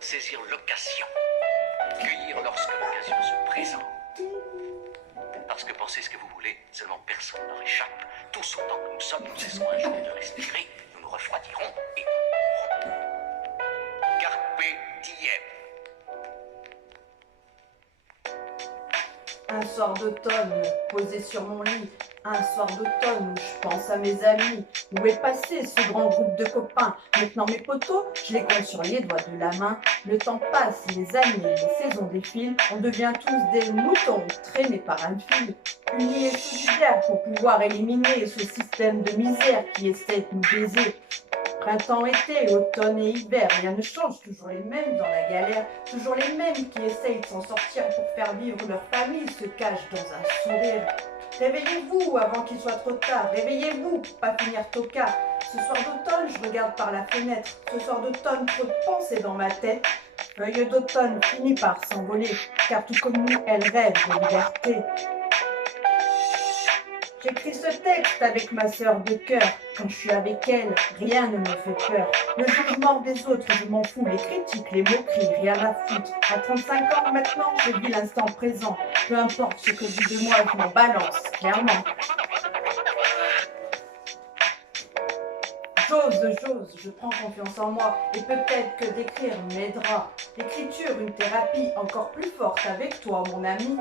saisir l'occasion, cueillir lorsque l'occasion se présente. Parce que pensez ce que vous voulez, seulement personne n'en échappe. Tous autant que nous sommes, nous cesserons un jour de respirer, nous nous refroidirons et nous mourrons. Carpe diem. Un soir d'automne, posé sur mon lit, un soir d'automne où je pense à mes amis. Où est passé ce grand groupe de copains? Maintenant mes potos, je les compte sur les doigts de la main. Le temps passe, les années, les saisons défilent. On devient tous des moutons, traînés par un fil. Unis et solidaires pour pouvoir éliminer ce système de misère qui essaie de nous baiser. Printemps, été, automne et hiver, rien ne change, toujours les mêmes dans la galère, toujours les mêmes qui essayent de s'en sortir pour faire vivre leur famille, se cachent dans un sourire. Réveillez-vous avant qu'il soit trop tard, réveillez-vous pour pas finir tocard. Ce soir d'automne, je regarde par la fenêtre, ce soir d'automne, trop de pensées dans ma tête. Feuille d'automne finit par s'envoler, car tout comme nous, elle rêve de liberté. J'écris ce texte avec ma sœur de cœur. Quand je suis avec elle, rien ne me fait peur. Le jugement des autres, je m'en fous. Les critiques, les moqueries, rien à foutre. À 35 ans maintenant, je vis l'instant présent. Peu importe ce que dit de moi, je m'en balance, clairement. J'ose, je prends confiance en moi. Et peut-être que d'écrire m'aidera. L'écriture, une thérapie encore plus forte avec toi, mon ami.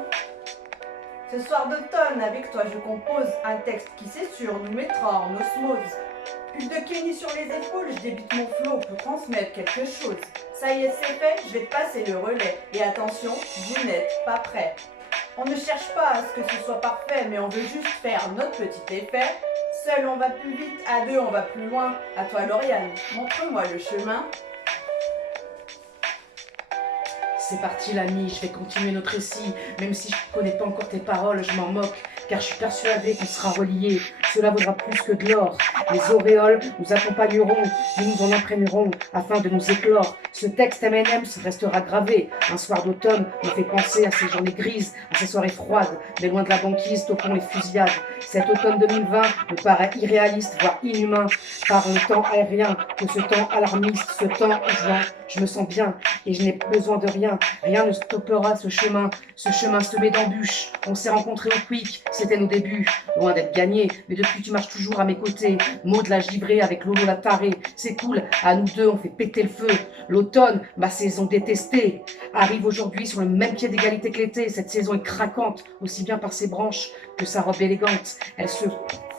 Ce soir d'automne, avec toi, je compose un texte qui, c'est sûr, nous mettra en osmose. Plus de Kenny sur les épaules, je débite mon flow pour transmettre quelque chose. Ça y est, c'est fait, je vais te passer le relais. Et attention, vous n'êtes pas prêts. On ne cherche pas à ce que ce soit parfait, mais on veut juste faire notre petit effet. Seul, on va plus vite, à deux, on va plus loin. À toi, Lauriane, montre-moi le chemin. C'est parti l'ami, je vais continuer notre récit. Même si je ne connais pas encore tes paroles, je m'en moque. Car je suis persuadée qu'on sera reliés. Cela vaudra plus que de l'or. Les auréoles nous accompagneront, nous nous en imprégnerons afin de nous éclore. Ce texte M&M's restera gravé. Un soir d'automne me fait penser à ces journées grises, à ces soirées froides, mais loin de la banquise, topons les fusillades. Cet automne 2020 me paraît irréaliste, voire inhumain, par le temps aérien, que ce temps alarmiste, ce temps où je me sens bien et je n'ai besoin de rien. Rien ne stoppera ce chemin semé d'embûches. On s'est rencontrés au Quick, c'était nos débuts. Loin d'être gagné, mais depuis tu marches toujours à mes côtés. Maud l'a givré avec Lolo la tarée. C'est cool, à nous deux on fait péter le feu. L'automne, ma saison détestée, arrive aujourd'hui sur le même pied d'égalité que l'été. Cette saison est craquante, aussi bien par ses branches que sa robe élégante. Elle se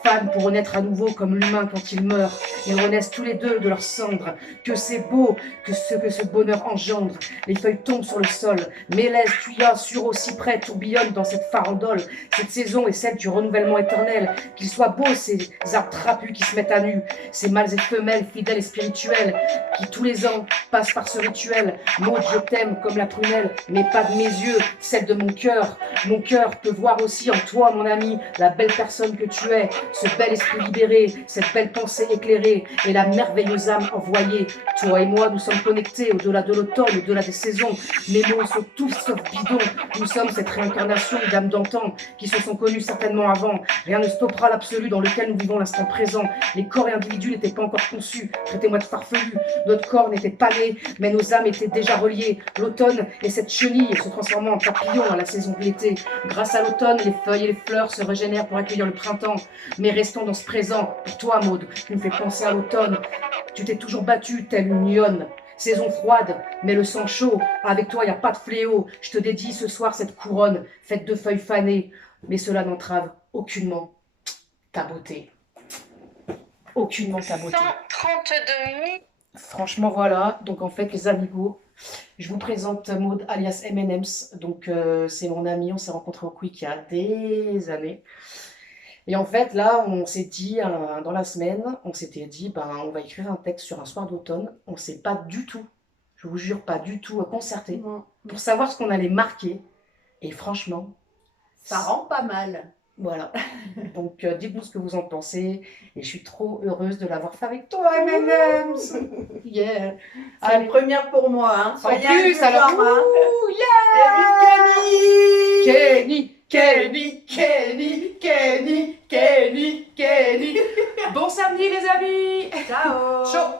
fane pour renaître à nouveau comme l'humain quand il meurt. Ils renaissent tous les deux de leurs cendres. Que c'est beau, que ce bonheur engendre. Les feuilles tombent sur le sol. Mélèze, tuyas, sureau, cyprès tourbillonnent dans cette farandole. Cette saison est celle du renouvellement éternel. Qu'ils soient beaux, ces arbres trapus qui se mettent à nu. Ces mâles et femelles, fidèles et spirituels, qui tous les ans passent par ce rituel. Maud, je t'aime comme la prunelle, mais pas de mes yeux, celle de mon cœur. Mon cœur peut voir aussi en toi, mon ami, la belle personne que tu es. Ce bel esprit libéré, cette belle pensée éclairée et la merveilleuse âme envoyée. Toi et moi, nous sommes connectés au-delà de l'automne, au-delà des saisons. Les mots sont tous sauf bidons. Nous sommes cette réincarnation d'âmes d'antan qui se sont connues certainement avant. Rien ne stoppera l'absolu dans lequel nous vivons l'instant présent. Les corps et individus n'étaient pas encore conçus. Traitez-moi de farfelu. Notre corps n'était pas né, mais nos âmes étaient déjà reliées. L'automne est cette chenille se transformant en papillon à la saison de l'été. Grâce à l'automne, les feuilles et les fleurs se régénèrent pour accueillir le printemps. Mais restons dans ce présent. Pour toi, Maud, tu me fais penser à l'automne. Tu t'es toujours battue telle une lionne. Saison froide, mais le sang chaud. Avec toi, il n'y a pas de fléau. Je te dédie ce soir cette couronne, faite de feuilles fanées. Mais cela n'entrave aucunement ta beauté. Aucunement ta beauté. 132 000. Franchement, voilà. Donc, en fait, les amigos, je vous présente Maud alias M&M's. Donc, c'est mon amie. On s'est rencontrés au Quick il y a des années. Et en fait, là, on s'est dit, dans la semaine, on s'était dit, on va écrire un texte sur un soir d'automne. On ne s'est pas du tout, je vous jure, pas du tout concerté pour savoir ce qu'on allait marquer. Et franchement, Ça rend pas mal. voilà. Donc, dites-nous ce que vous en pensez. Et je suis trop heureuse de l'avoir fait avec toi, M&M's. Yeah. C'est Allez. une première pour moi, hein. En Soyez plus, alors, indulgents, hein. ouh, yeah. Et vive Kenny! Kenny, Kenny, Kenny, Kenny, Kenny, Kenny. Bon samedi, les amis. Ciao! Chaud.